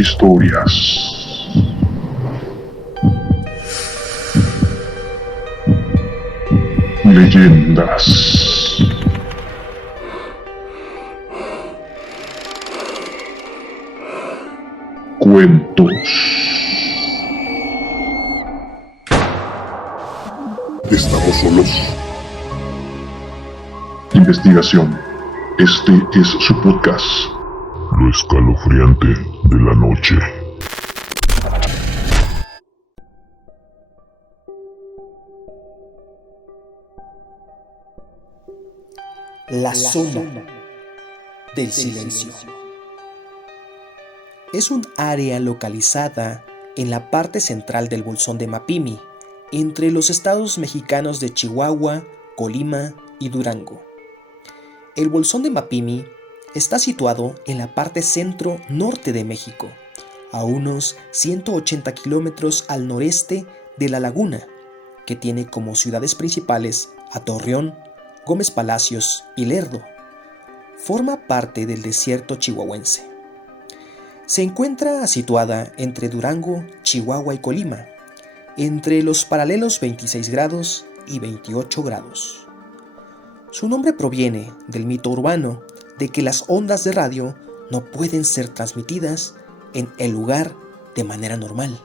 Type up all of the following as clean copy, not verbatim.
Historias, leyendas, cuentos. ¿Estamos solos? Investigación. Este es su podcast. Lo escalofriante de la noche. La zona del silencio. Es un área localizada en la parte central del bolsón de Mapimi, entre los estados mexicanos de Chihuahua, Colima y Durango. El bolsón de Mapimi está situado en la parte centro-norte de México, a unos 180 kilómetros al noreste de La Laguna, que tiene como ciudades principales a Torreón, Gómez Palacios y Lerdo. Forma parte del desierto chihuahuense. Se encuentra situada entre Durango, Chihuahua y Colima, entre los paralelos 26 grados y 28 grados. Su nombre proviene del mito urbano de que las ondas de radio no pueden ser transmitidas en el lugar de manera normal.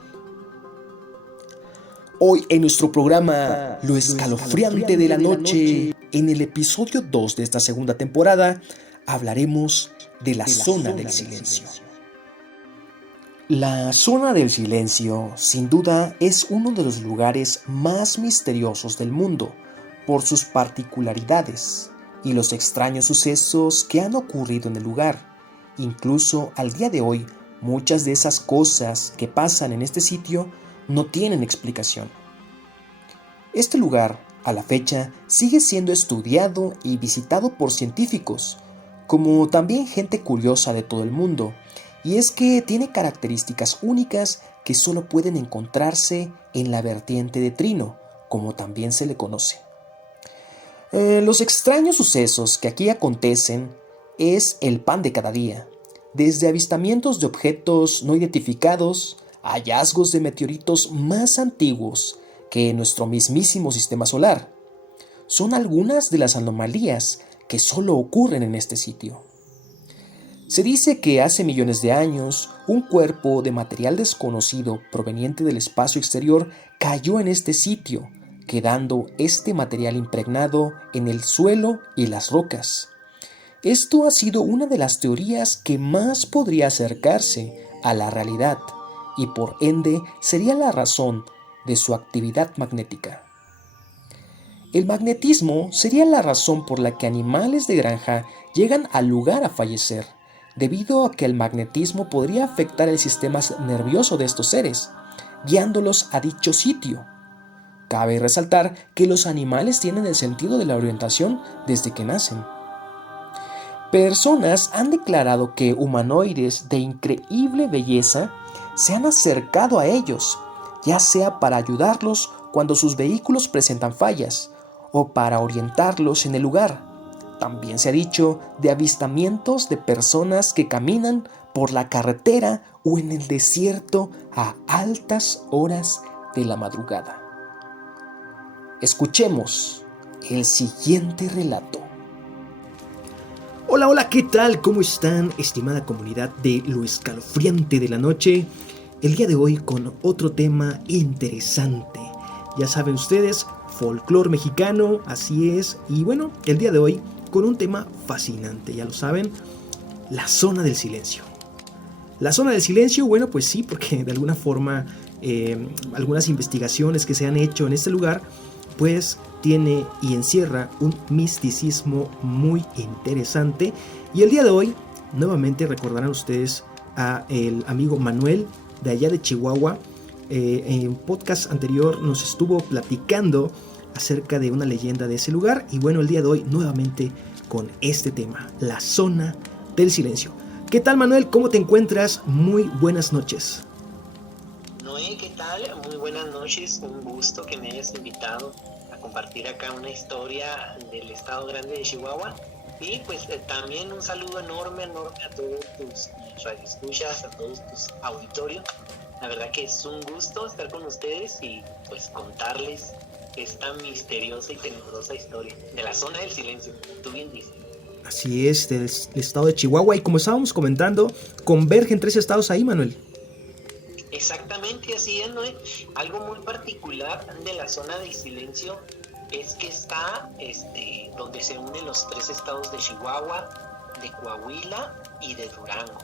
Hoy en nuestro programa Lo escalofriante de la noche, en el episodio 2 de esta segunda temporada, hablaremos de la zona del silencio. La zona del silencio, sin duda, es uno de los lugares más misteriosos del mundo por sus particularidades y los extraños sucesos que han ocurrido en el lugar. Incluso al día de hoy, muchas de esas cosas que pasan en este sitio no tienen explicación. Este lugar, a la fecha, sigue siendo estudiado y visitado por científicos, como también gente curiosa de todo el mundo, y es que tiene características únicas que solo pueden encontrarse en la vertiente de Trino, como también se le conoce. Los extraños sucesos que aquí acontecen es el pan de cada día, desde avistamientos de objetos no identificados, hallazgos de meteoritos más antiguos que nuestro mismísimo sistema solar. Son algunas de las anomalías que solo ocurren en este sitio. Se dice que hace millones de años, un cuerpo de material desconocido proveniente del espacio exterior cayó en este sitio, quedando este material impregnado en el suelo y las rocas. Esto ha sido una de las teorías que más podría acercarse a la realidad y por ende sería la razón de su actividad magnética. El magnetismo sería la razón por la que animales de granja llegan al lugar a fallecer, debido a que el magnetismo podría afectar el sistema nervioso de estos seres, guiándolos a dicho sitio. Cabe resaltar que los animales tienen el sentido de la orientación desde que nacen. Personas han declarado que humanoides de increíble belleza se han acercado a ellos, ya sea para ayudarlos cuando sus vehículos presentan fallas o para orientarlos en el lugar. También se ha dicho de avistamientos de personas que caminan por la carretera o en el desierto a altas horas de la madrugada. Escuchemos el siguiente relato. Hola, ¿qué tal? ¿Cómo están, estimada comunidad de Lo escalofriante de la noche? El día de hoy con otro tema interesante. Ya saben ustedes, folclore mexicano, así es. Y bueno, el día de hoy con un tema fascinante, ya lo saben, la zona del silencio. La zona del silencio, bueno, pues sí, porque de alguna forma algunas investigaciones que se han hecho en este lugar, pues tiene y encierra un misticismo muy interesante. Y el día de hoy, nuevamente recordarán ustedes a el amigo Manuel de allá de Chihuahua. En un podcast anterior nos estuvo platicando acerca de una leyenda de ese lugar. Y bueno, el día de hoy nuevamente con este tema, la zona del silencio. ¿Qué tal, Manuel? ¿Cómo te encuentras? Muy buenas noches. Noé, ¿qué tal? Muy buenas noches. Un gusto que me hayas invitado a compartir acá una historia del estado grande de Chihuahua. Y pues también un saludo enorme a todos tus radioescuchas, a todos tus auditorios. La verdad que es un gusto estar con ustedes y pues contarles esta misteriosa y tenebrosa historia de la zona del silencio, tú bien dices. Así es, del estado de Chihuahua. Y como estábamos comentando, convergen 3 estados ahí, Manuel. Exactamente, así es, ¿no? Algo muy particular de la zona del silencio es que está donde se unen los 3 estados de Chihuahua, de Coahuila y de Durango.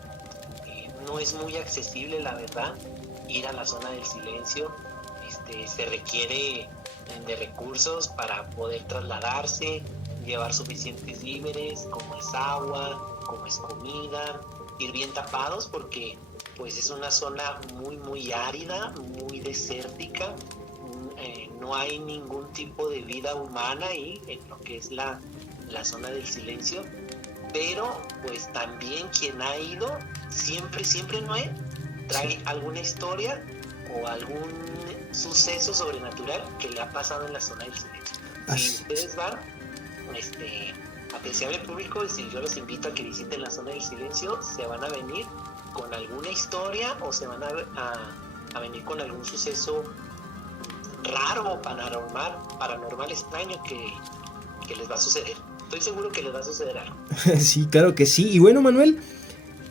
No es muy accesible, la verdad, ir a la zona del silencio. Se requiere de recursos para poder trasladarse, llevar suficientes víveres, como es agua, como es comida, ir bien tapados porque pues es una zona muy muy árida, muy desértica. No hay ningún tipo de vida humana ahí en lo que es la zona del silencio, pero pues también quien ha ido siempre no trae alguna historia o algún suceso sobrenatural que le ha pasado en la zona del silencio. Si ustedes van, apreciable público, si yo los invito a que visiten la zona del silencio, se van a venir con alguna historia o se van a venir con algún suceso raro o paranormal extraño que les va a suceder. Estoy seguro que les va a suceder algo. Sí, claro que sí. Y bueno, Manuel,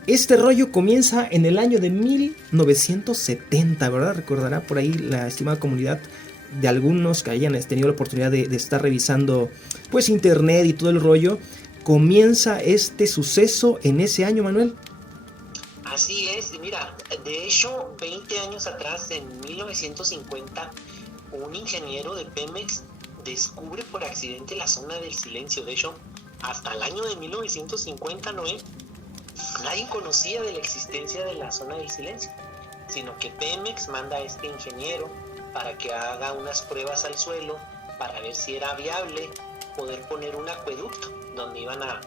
este rollo comienza en el año de 1970, ¿verdad? Recordará por ahí la estimada comunidad de algunos que hayan tenido la oportunidad de estar revisando pues internet y todo el rollo. Comienza este suceso en ese año, Manuel. Así es, mira, de hecho 20 años atrás, en 1950, un ingeniero de Pemex descubre por accidente la zona del silencio. De hecho, hasta el año de 1950, nadie conocía de la existencia de la zona del silencio, sino que Pemex manda a este ingeniero para que haga unas pruebas al suelo para ver si era viable poder poner un acueducto donde iban a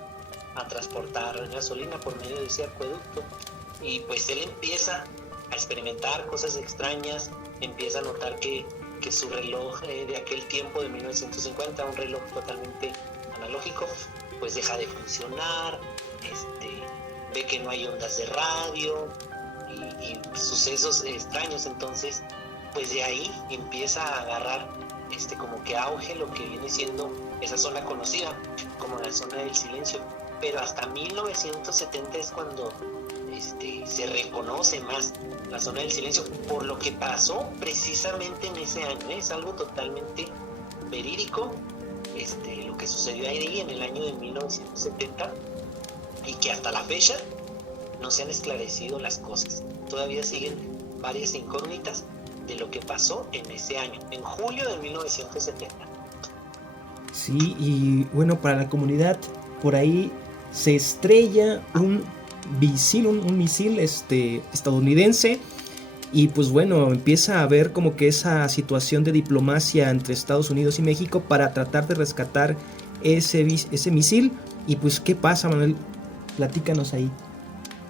transportar gasolina por medio de ese acueducto. Y pues él empieza a experimentar cosas extrañas, empieza a notar que su reloj de aquel tiempo de 1950, un reloj totalmente analógico, pues deja de funcionar, ve que no hay ondas de radio y sucesos extraños. Entonces pues de ahí empieza a agarrar como que auge lo que viene siendo esa zona conocida como la zona del silencio. Pero hasta 1970 es cuando se reconoce más la zona del silencio por lo que pasó precisamente en ese año. Es algo totalmente verídico, lo que sucedió ahí en el año de 1970, y que hasta la fecha no se han esclarecido las cosas. Todavía siguen varias incógnitas de lo que pasó en ese año, en julio de 1970. Sí, y bueno, para la comunidad por ahí se estrella un misil estadounidense, y pues bueno, empieza a haber como que esa situación de diplomacia entre Estados Unidos y México para tratar de rescatar ese misil. Y pues, ¿qué pasa, Manuel? Platícanos ahí.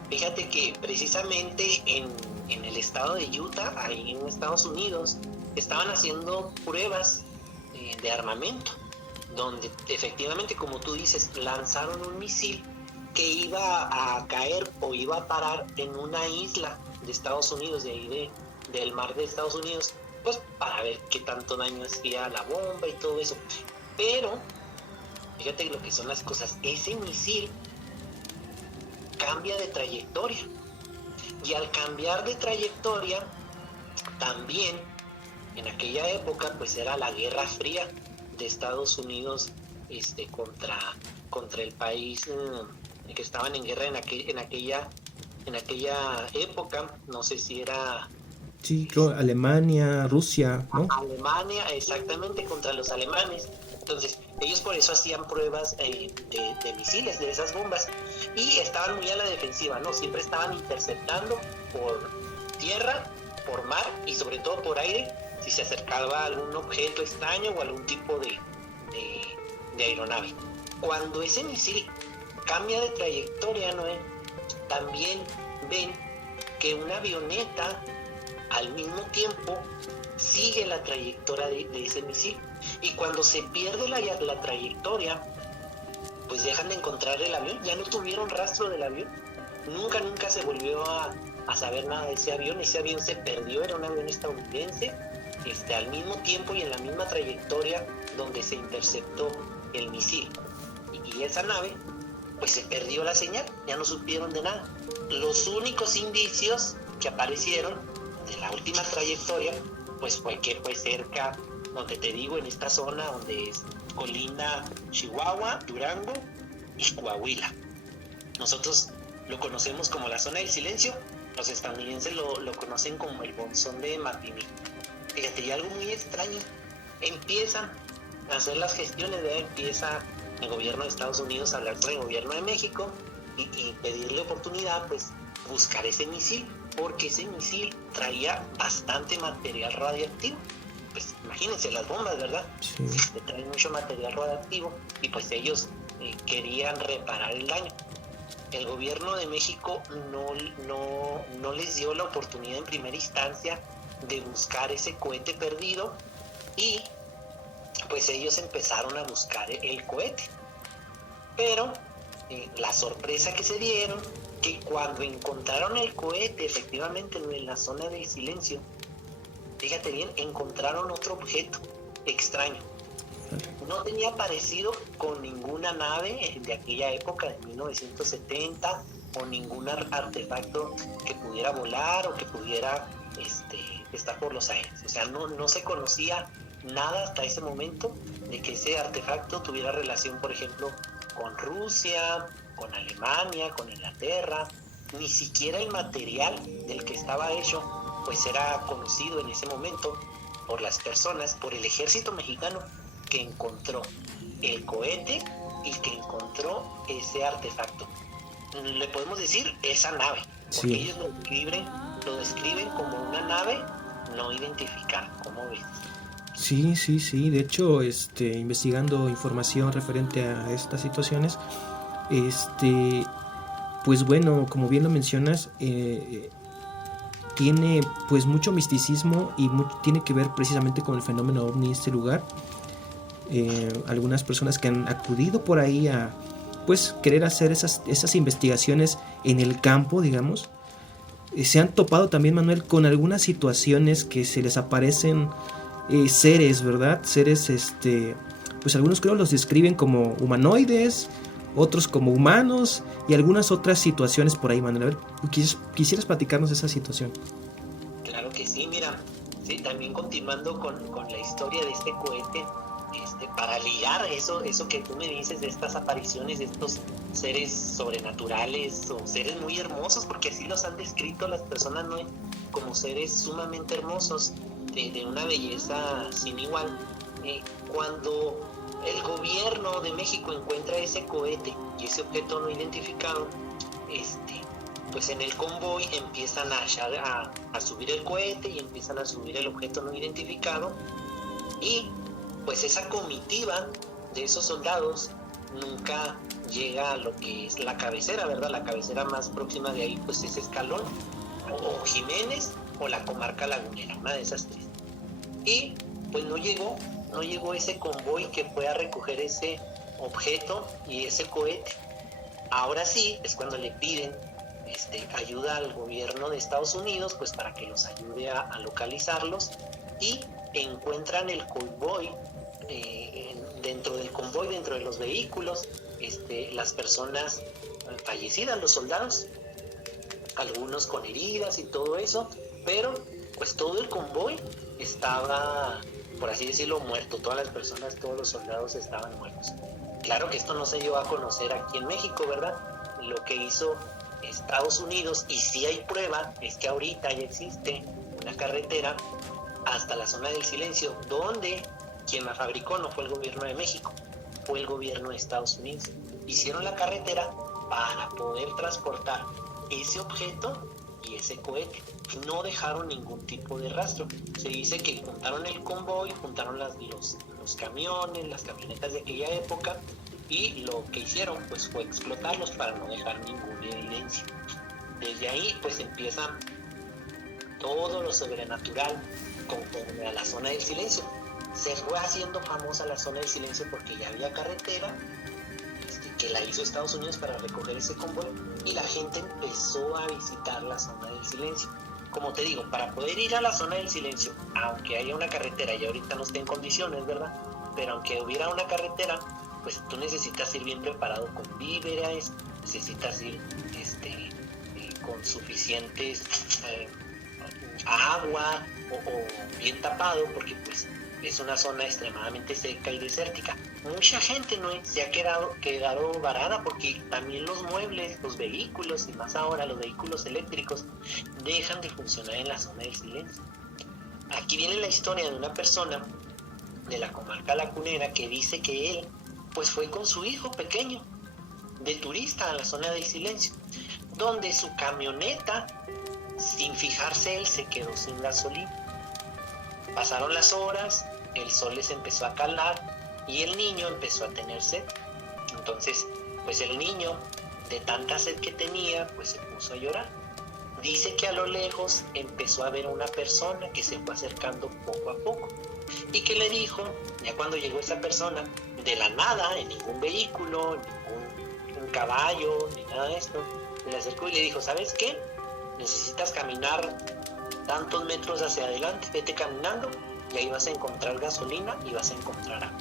Fíjate que precisamente en el estado de Utah, ahí en Estados Unidos, estaban haciendo pruebas de armamento, donde efectivamente, como tú dices, lanzaron un misil que iba a caer o iba a parar en una isla de Estados Unidos, de ahí del mar de Estados Unidos, pues para ver qué tanto daño hacía la bomba y todo eso. Pero fíjate lo que son las cosas, ese misil cambia de trayectoria, y al cambiar de trayectoria también en aquella época pues era la Guerra Fría de Estados Unidos contra el país que estaban en guerra en aquella época. No sé si era... Sí, creo Alemania, Rusia, ¿no? Alemania, exactamente, contra los alemanes. Entonces, ellos por eso hacían pruebas de misiles, de esas bombas, y estaban muy a la defensiva, ¿no? Siempre estaban interceptando por tierra, por mar y sobre todo por aire, si se acercaba algún objeto extraño o algún tipo de aeronave. Cuando ese misil cambia de trayectoria, ¿no? También ven que una avioneta al mismo tiempo sigue la trayectoria de ese misil, y cuando se pierde la trayectoria, pues dejan de encontrar el avión, ya no tuvieron rastro del avión, nunca se volvió a saber nada de ese avión se perdió, era un avión estadounidense, al mismo tiempo y en la misma trayectoria donde se interceptó el misil. Y esa nave, pues se perdió la señal, ya no supieron de nada. Los únicos indicios que aparecieron de la última trayectoria, pues fue que fue cerca, donde te digo, en esta zona donde colinda Chihuahua, Durango y Coahuila. Nosotros lo conocemos como la zona del silencio, los estadounidenses lo conocen como el Monzón de Martinica. Fíjate, y algo muy extraño, empiezan a hacer las gestiones, empieza el gobierno de Estados Unidos a hablar con el gobierno de México y pedirle oportunidad, pues buscar ese misil, porque ese misil traía bastante material radiactivo. Pues imagínense las bombas, ¿verdad? Sí. Traen mucho material radiactivo y pues ellos querían reparar el daño. El gobierno de México no les dio la oportunidad en primera instancia de buscar ese cohete perdido y pues ellos empezaron a buscar el cohete. Pero la sorpresa que se dieron, que cuando encontraron el cohete efectivamente en la zona del silencio, fíjate bien, encontraron otro objeto extraño. No tenía parecido con ninguna nave de aquella época de 1970 o ningún artefacto que pudiera volar o que pudiera estar por los aires. O sea, no se conocía nada hasta ese momento de que ese artefacto tuviera relación, por ejemplo, con Rusia, con Alemania, con Inglaterra. Ni siquiera el material del que estaba hecho pues era conocido en ese momento por las personas, por el ejército mexicano que encontró el cohete y que encontró ese artefacto. Le podemos decir esa nave, porque Sí. ellos lo describen como una nave no identificada, ¿cómo ves? Sí. De hecho, investigando información referente a estas situaciones, pues bueno, como bien lo mencionas, tiene pues mucho misticismo y tiene que ver precisamente con el fenómeno ovni este lugar. Algunas personas que han acudido por ahí a pues querer hacer esas investigaciones en el campo, digamos, se han topado también, Manuel, con algunas situaciones que se les aparecen seres, ¿verdad? Seres, pues algunos creo los describen como humanoides, otros como humanos y algunas otras situaciones por ahí, Manuel. A ver, quisieras platicarnos esa situación. Claro que sí, mira, sí, también continuando con la historia de este cohete, para ligar eso que tú me dices de estas apariciones de estos seres sobrenaturales o seres muy hermosos, porque así los han descrito las personas, ¿no? Como seres sumamente hermosos, de una belleza sin igual. Cuando el gobierno de México encuentra ese cohete y ese objeto no identificado, pues en el convoy empiezan a subir el cohete y empiezan a subir el objeto no identificado, y pues esa comitiva de esos soldados nunca llega a lo que es la cabecera, ¿verdad? La cabecera más próxima de ahí pues es Escalón o Jiménez o la comarca lagunera, una de esas tres. Y pues no llegó ese convoy que fue a recoger ese objeto y ese cohete. Ahora sí es cuando le piden ayuda al gobierno de Estados Unidos pues para que los ayude a localizarlos, y encuentran el convoy. Dentro del convoy, dentro de los vehículos, las personas fallecidas, los soldados, algunos con heridas y todo eso, pero pues todo el convoy estaba, por así decirlo, muerto. Todas las personas, todos los soldados estaban muertos. Claro que esto no se dio a conocer aquí en México, ¿verdad? Lo que hizo Estados Unidos, y sí hay prueba, es que ahorita ya existe una carretera hasta la zona del silencio, donde quien la fabricó no fue el gobierno de México, fue el gobierno de Estados Unidos. Hicieron la carretera para poder transportar ese objeto y ese cohete. No dejaron ningún tipo de rastro. Se dice que juntaron el convoy, juntaron los camiones, las camionetas de aquella época, y lo que hicieron pues fue explotarlos para no dejar ninguna evidencia. Desde ahí pues empieza todo lo sobrenatural conforme a la zona del silencio. Se fue haciendo famosa la zona del silencio porque ya había carretera, que la hizo Estados Unidos para recoger ese convoy, y la gente empezó a visitar la zona del silencio. Como te digo, para poder ir a la zona del silencio, aunque haya una carretera y ahorita no esté en condiciones, ¿verdad? Pero aunque hubiera una carretera, pues tú necesitas ir bien preparado con víveres, necesitas ir con suficientes agua o bien tapado, porque pues es una zona extremadamente seca y desértica. Mucha gente no se ha quedado varada porque también los muebles, los vehículos, y más ahora los vehículos eléctricos, dejan de funcionar en la zona del silencio. Aquí viene la historia de una persona de la comarca lagunera que dice que él pues fue con su hijo pequeño de turista a la zona del silencio, donde su camioneta, sin fijarse él, se quedó sin gasolina. Pasaron las horas, el sol les empezó a calar y el niño empezó a tener sed. Entonces, pues el niño, de tanta sed que tenía, pues se puso a llorar. Dice que a lo lejos empezó a ver a una persona que se fue acercando poco a poco y que le dijo, ya cuando llegó esa persona, de la nada, en ningún vehículo, ningún caballo, ni nada de esto, le acercó y le dijo, ¿sabes qué? Necesitas caminar tantos metros hacia adelante, vete caminando y ahí vas a encontrar gasolina y vas a encontrar agua.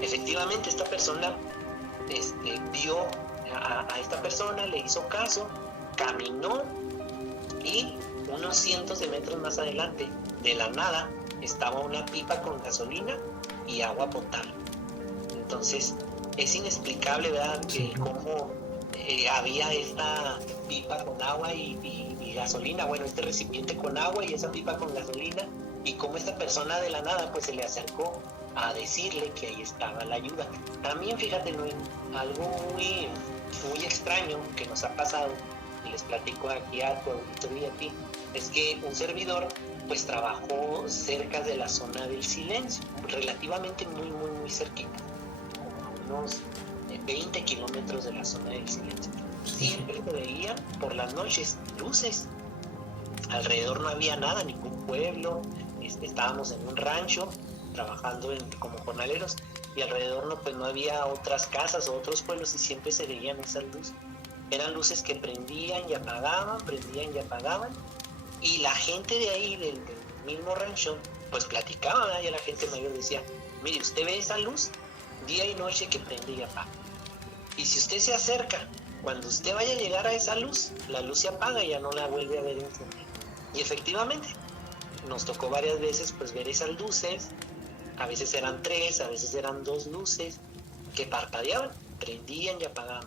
Efectivamente, esta persona vio a esta persona, le hizo caso, caminó y unos cientos de metros más adelante, de la nada, estaba una pipa con gasolina y agua potable. Entonces, es inexplicable, ¿verdad? Que cómo había esta pipa con agua y gasolina, bueno, este recipiente con agua y esa pipa con gasolina, y cómo esta persona de la nada pues se le acercó a decirle que ahí estaba la ayuda. También fíjate, ¿no? Algo muy, muy extraño que nos ha pasado, y les platico aquí a tu auditorio y a ti, es que un servidor pues trabajó cerca de la zona del silencio, relativamente muy cerquita, como a unos 20 kilómetros de la zona del silencio. Siempre se veían por las noches luces. Alrededor no había nada, ningún pueblo. Estábamos en un rancho trabajando como jornaleros y alrededor no había otras casas o otros pueblos y siempre se veían esas luces. Eran luces que prendían y apagaban, y la gente de ahí, del mismo rancho, pues platicaba, ¿verdad? Y la gente mayor decía, mire, usted ve esa luz día y noche que prende y apaga. Y si usted se acerca, cuando usted vaya a llegar a esa luz, la luz se apaga y ya no la vuelve a ver encendida. Y efectivamente, nos tocó varias veces pues ver esas luces, a veces eran 3, a veces eran 2 luces, que parpadeaban, prendían y apagaban.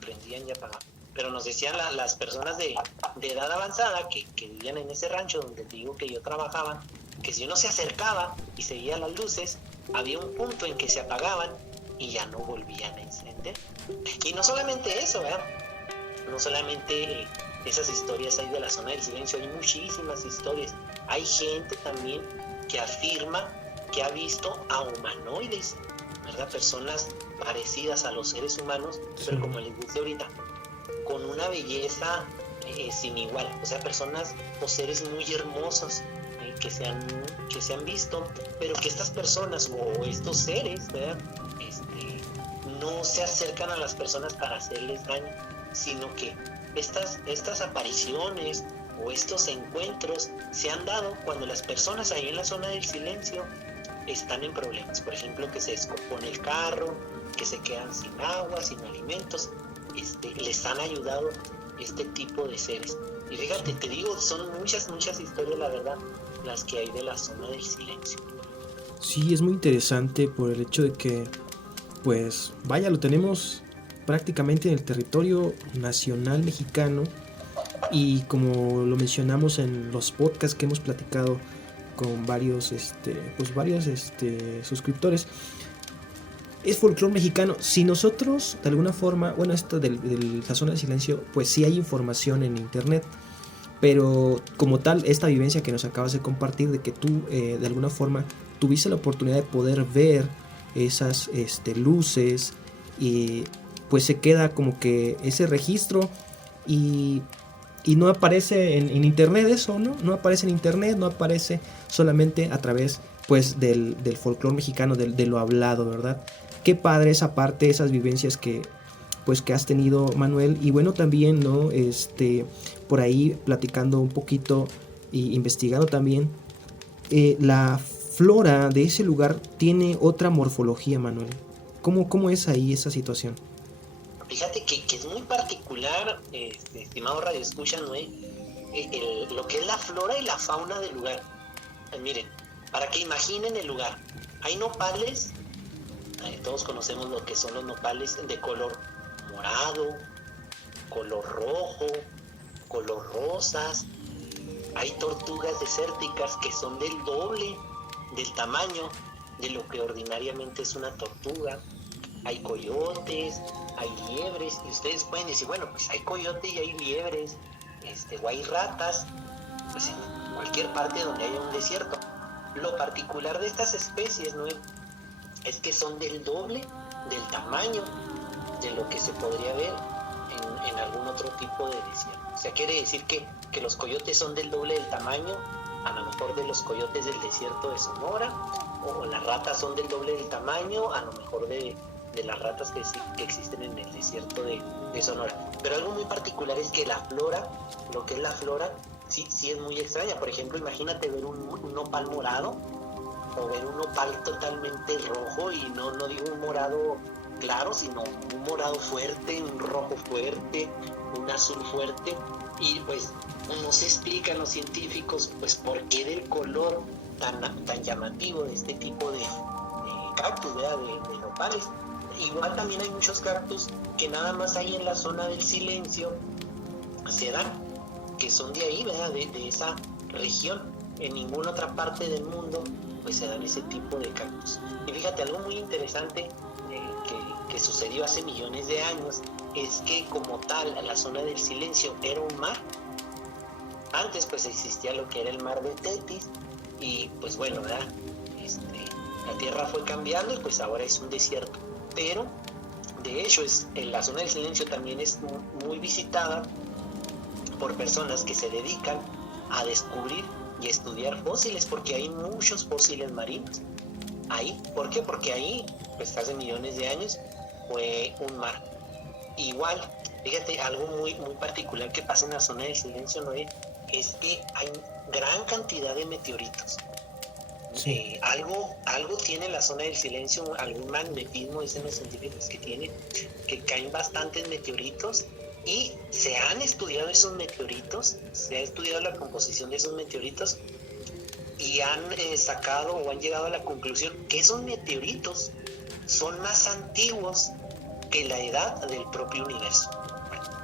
Pero nos decían las personas de edad avanzada que vivían en ese rancho donde digo que yo trabajaba, que si uno se acercaba y seguía las luces, había un punto en que se apagaban y ya no volvían a encender. Y no solamente eso, ¿verdad? No solamente esas historias hay de la zona del silencio, hay muchísimas historias. Hay gente también que afirma que ha visto a humanoides, ¿verdad? Personas parecidas a los seres humanos, sí, pero como les dije ahorita, con una belleza sin igual. O sea, personas o seres muy hermosos que se han visto, pero que estas personas o estos seres, ¿verdad? No se acercan a las personas para hacerles daño, sino que estas apariciones o estos encuentros se han dado cuando las personas ahí en la zona del silencio están en problemas. Por ejemplo, que se descompone el carro, que se quedan sin agua, sin alimentos. Les han ayudado este tipo de seres. Y fíjate, te digo, son muchas historias, la verdad, las que hay de la zona del silencio. Sí, es muy interesante por el hecho de que, pues, vaya, lo tenemos prácticamente en el territorio nacional mexicano, y como lo mencionamos en los podcasts que hemos platicado con varios suscriptores, es folclore mexicano. Si nosotros de alguna forma, bueno, esto de la zona del silencio, pues sí hay información en internet, pero como tal, esta vivencia que nos acabas de compartir, de que tú de alguna forma tuviste la oportunidad de poder ver esas luces, y pues se queda como que ese registro, y no aparece en internet eso, no aparece en internet, no aparece solamente a través pues del folclore mexicano, de lo hablado, ¿verdad? Qué padre esa parte, esas vivencias que pues que has tenido, Manuel, y bueno, también, ¿no? Por ahí platicando un poquito y investigando también, la flora de ese lugar tiene otra morfología, Manuel. ¿Cómo es ahí esa situación? Fíjate que es muy particular, estimado Radio Escucha, ¿no? Lo que es la flora y la fauna del lugar. Miren, para que imaginen el lugar, hay nopales, todos conocemos lo que son los nopales de color morado, color rojo, color rosas. Hay tortugas desérticas que son del doble del tamaño de lo que ordinariamente es una tortuga. Hay coyotes, hay liebres, y ustedes pueden decir, bueno, pues hay coyote y hay liebres, o hay ratas, pues en cualquier parte donde haya un desierto. Lo particular de estas especies, ¿no?, es que son del doble del tamaño de lo que se podría ver en algún otro tipo de desierto. O sea, quiere decir que los coyotes son del doble del tamaño, a lo mejor, de los coyotes del desierto de Sonora, o las ratas son del doble del tamaño, a lo mejor de las ratas que existen en el desierto de Sonora. Pero algo muy particular es que la flora, lo que es la flora, sí es muy extraña. Por ejemplo, imagínate ver un nopal morado, o ver un nopal totalmente rojo, y no digo un morado claro, sino un morado fuerte, un rojo fuerte, un azul fuerte, y pues no se explican los científicos pues por qué del color tan llamativo de este tipo de cactus, ¿verdad?, de nopales. Igual también hay muchos cactus que nada más hay en la zona del silencio, se dan, que son de ahí, ¿verdad?, de esa región. En ninguna otra parte del mundo pues se dan ese tipo de cactus. Y fíjate, algo muy interesante que sucedió hace millones de años es que, como tal, la zona del silencio era un mar. Antes pues existía lo que era el mar de Tetis, y pues bueno, ¿verdad?, la tierra fue cambiando y pues ahora es un desierto. Pero de hecho la zona del silencio también es muy visitada por personas que se dedican a descubrir y estudiar fósiles, porque hay muchos fósiles marinos ahí. ¿Por qué? Porque ahí, pues hace millones de años, fue un mar. Igual, fíjate, algo muy, muy particular que pasa en la zona del silencio, ¿no?, es que hay gran cantidad de meteoritos. Sí. Algo tiene la zona del silencio, algún magnetismo, dicen los científicos que tiene, que caen bastantes meteoritos, y se han estudiado esos meteoritos, se ha estudiado la composición de esos meteoritos, y han sacado o han llegado a la conclusión que esos meteoritos son más antiguos que la edad del propio universo.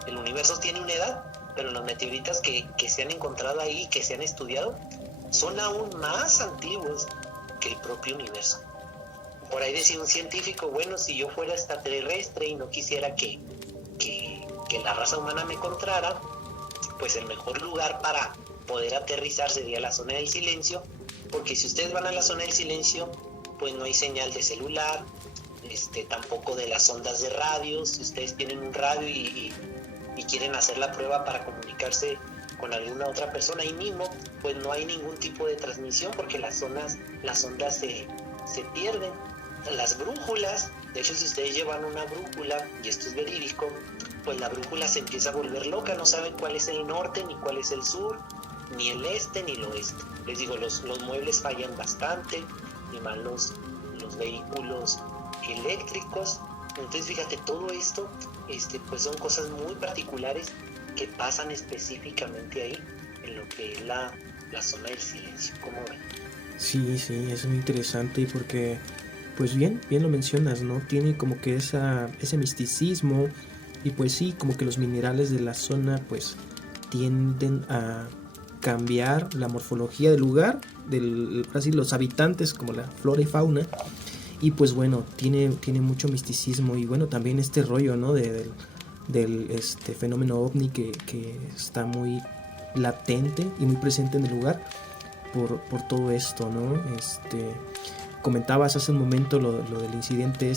El universo tiene una edad, pero los meteoritos que se han encontrado ahí, que se han estudiado, son aún más antiguos que el propio universo. Por ahí decía un científico, bueno, si yo fuera extraterrestre y no quisiera que la raza humana me encontrara, pues el mejor lugar para poder aterrizar sería la zona del silencio, porque si ustedes van a la zona del silencio, pues no hay señal de celular, tampoco de las ondas de radio. Si ustedes tienen un radio y quieren hacer la prueba para comunicarse con alguna otra persona ahí mismo, pues no hay ningún tipo de transmisión, porque las ondas se pierden. Las brújulas, de hecho, si ustedes llevan una brújula, y esto es verídico, pues la brújula se empieza a volver loca, no saben cuál es el norte, ni cuál es el sur, ni el este, ni el oeste. Les digo, los muebles fallan bastante, ni más los vehículos eléctricos. Entonces, fíjate, todo esto pues son cosas muy particulares que pasan específicamente ahí, en lo que es la zona del silencio. ¿Cómo ven? Sí, es muy interesante, porque pues bien lo mencionas, ¿no? Tiene como que ese misticismo, y pues sí, como que los minerales de la zona pues tienden a cambiar la morfología del lugar, así los habitantes, como la flora y fauna. Y pues bueno, tiene mucho misticismo, y bueno, también este rollo, ¿no?, del fenómeno ovni que está muy latente y muy presente en el lugar por todo esto, ¿no? Comentabas hace un momento lo del incidente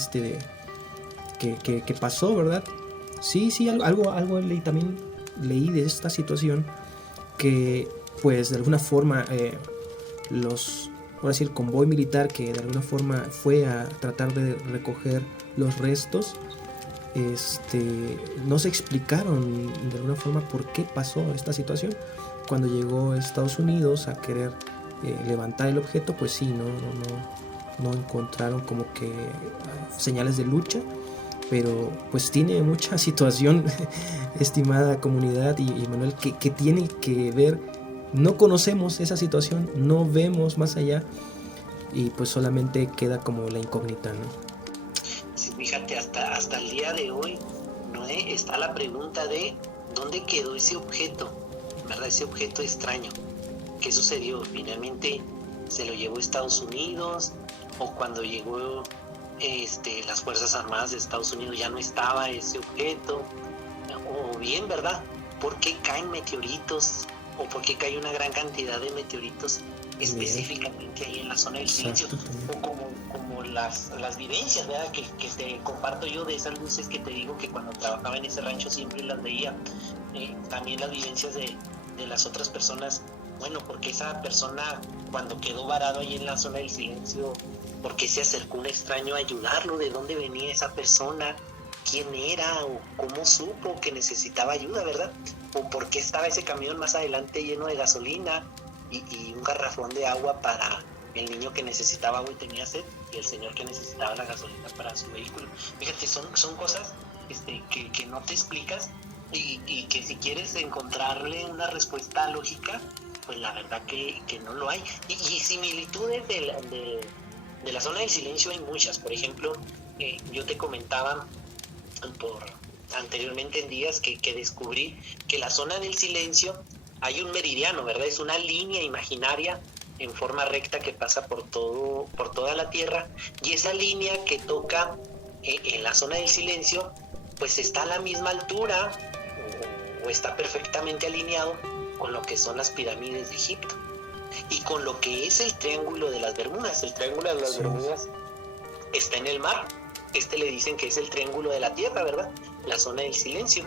que pasó, ¿verdad? Sí, algo también leí de esta situación, que pues de alguna forma ahora sí, el convoy militar que de alguna forma fue a tratar de recoger los restos, no se explicaron de alguna forma por qué pasó esta situación. Cuando llegó a Estados Unidos a querer levantar el objeto, pues sí, no encontraron como que señales de lucha, pero pues tiene mucha situación, estimada comunidad y Manuel, que tiene que ver. No conocemos esa situación, no vemos más allá y pues solamente queda como la incógnita, ¿no? Sí, fíjate, hasta el día de hoy, Noé, está la pregunta de ¿dónde quedó ese objeto? ¿Verdad? Ese objeto extraño. ¿Qué sucedió? Finalmente se lo llevó a Estados Unidos, o cuando llegó las Fuerzas Armadas de Estados Unidos ya no estaba ese objeto, o bien, ¿verdad? ¿Por qué caen meteoritos, o por qué cae una gran cantidad de meteoritos específicamente ahí en la zona del silencio? O como las vivencias, ¿verdad? Que te comparto yo de esas luces que te digo que cuando trabajaba en ese rancho siempre las veía. También las vivencias de las otras personas. Bueno, porque esa persona cuando quedó varado ahí en la zona del silencio, ¿por qué se acercó un extraño a ayudarlo? ¿De dónde venía esa persona? ¿Quién era? ¿O cómo supo que necesitaba ayuda, verdad? ¿O por qué estaba ese camión más adelante lleno de gasolina y un garrafón de agua para el niño que necesitaba agua y tenía sed, y el señor que necesitaba la gasolina para su vehículo? Fíjate, son cosas que no te explicas, y que si quieres encontrarle una respuesta lógica, pues la verdad que no lo hay. Y similitudes de la zona del silencio hay muchas. Por ejemplo, yo te comentaba anteriormente en días que descubrí que la zona del silencio hay un meridiano, ¿verdad? Es una línea imaginaria en forma recta que pasa por toda la Tierra, y esa línea que toca en la zona del silencio pues está a la misma altura o está perfectamente alineado con lo que son las pirámides de Egipto y con lo que es el Triángulo de las Bermudas. El Triángulo de las Bermudas está en el mar. Le dicen que es el Triángulo de la Tierra, ¿verdad? La zona del silencio.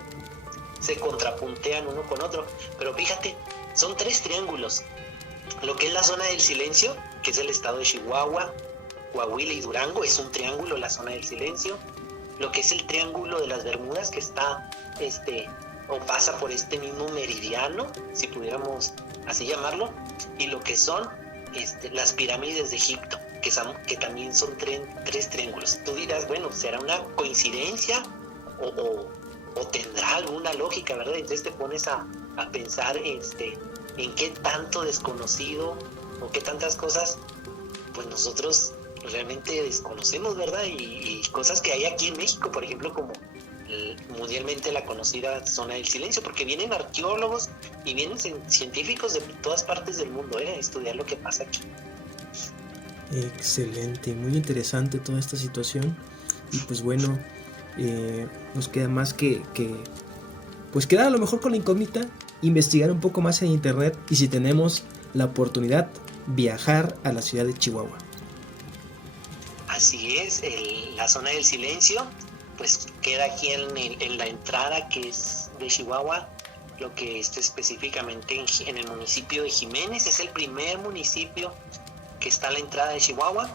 Se contrapuntean uno con otro. Pero fíjate, son 3 triángulos. Lo que es la zona del silencio, que es el estado de Chihuahua, Coahuila y Durango, es un triángulo, la zona del silencio. Lo que es el Triángulo de las Bermudas, que está o pasa por este mismo meridiano, si pudiéramos así llamarlo, y lo que son las pirámides de Egipto, que también son 3 triángulos. Tú dirás, bueno, ¿será una coincidencia o tendrá alguna lógica, verdad? Entonces te pones a pensar en qué tanto desconocido o qué tantas cosas pues nosotros realmente desconocemos, ¿verdad? Y cosas que hay aquí en México, por ejemplo, como mundialmente la conocida zona del silencio, porque vienen arqueólogos y vienen científicos de todas partes del mundo a estudiar lo que pasa aquí. Excelente, muy interesante toda esta situación. Y pues bueno, nos queda más que pues quedar a lo mejor con la incógnita, investigar un poco más en internet y, si tenemos la oportunidad, viajar a la ciudad de Chihuahua. Así es, la zona del silencio pues queda aquí en la entrada que es de Chihuahua, lo que está específicamente en el municipio de Jiménez. Es el primer municipio que está a la entrada de Chihuahua.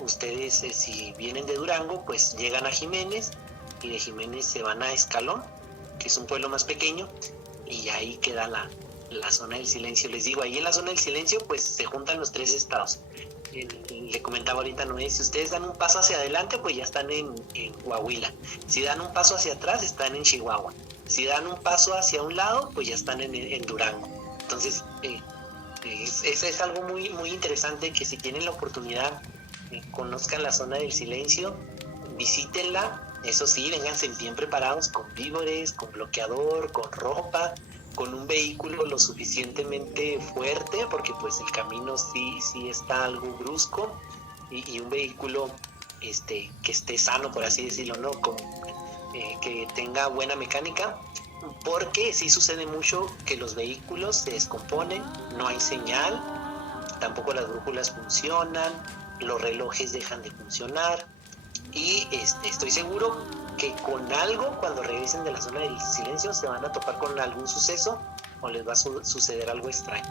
Ustedes si vienen de Durango pues llegan a Jiménez, y de Jiménez se van a Escalón, que es un pueblo más pequeño, y ahí queda la zona del silencio. Les digo, ahí en la zona del silencio pues se juntan los 3 estados. Le comentaba ahorita, Noé, si ustedes dan un paso hacia adelante pues ya están en Coahuila. Si dan un paso hacia atrás están en Chihuahua. Si dan un paso hacia un lado pues ya están en Durango. Entonces es algo muy, muy interesante, que si tienen la oportunidad conozcan la zona del silencio, visítenla. Eso sí, vénganse bien preparados con víveres, con bloqueador, con ropa, con un vehículo lo suficientemente fuerte, porque pues el camino sí está algo brusco, y un vehículo que esté sano, por así decirlo, ¿no? Que tenga buena mecánica, porque sí sucede mucho que los vehículos se descomponen, no hay señal, tampoco las brújulas funcionan, los relojes dejan de funcionar, y estoy seguro que con algo, cuando regresen de la zona del silencio, se van a topar con algún suceso o les va a suceder algo extraño.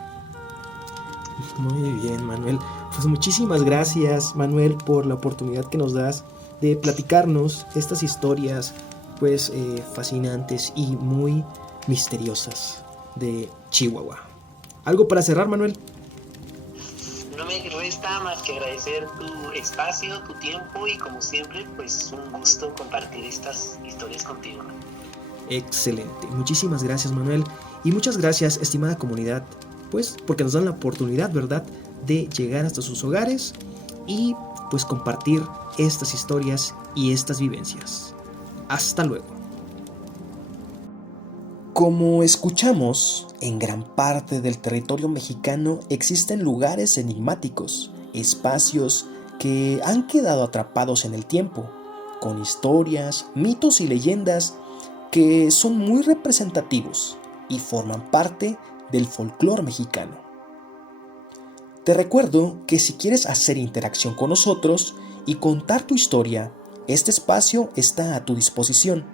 Muy bien, Manuel. Pues muchísimas gracias, Manuel, por la oportunidad que nos das de platicarnos estas historias pues fascinantes y muy misteriosas de Chihuahua. ¿Algo para cerrar, Manuel? No me resta más que agradecer tu espacio, tu tiempo y como siempre, pues un gusto compartir estas historias contigo. Excelente, muchísimas gracias, Manuel, y muchas gracias, estimada comunidad, pues porque nos dan la oportunidad, ¿verdad?, de llegar hasta sus hogares y pues compartir estas historias y estas vivencias. Hasta luego. Como escuchamos, en gran parte del territorio mexicano existen lugares enigmáticos, espacios que han quedado atrapados en el tiempo, con historias, mitos y leyendas que son muy representativos y forman parte del folclore mexicano. Te recuerdo que si quieres hacer interacción con nosotros y contar tu historia, este espacio está a tu disposición.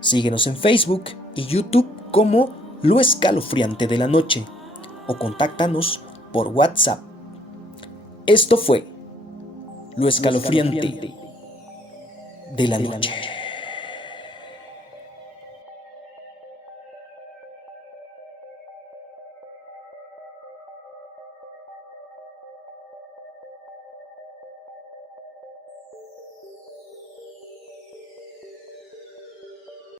Síguenos en Facebook y YouTube como Lo Escalofriante de la Noche o contáctanos por WhatsApp. Esto fue Lo Escalofriante de la Noche.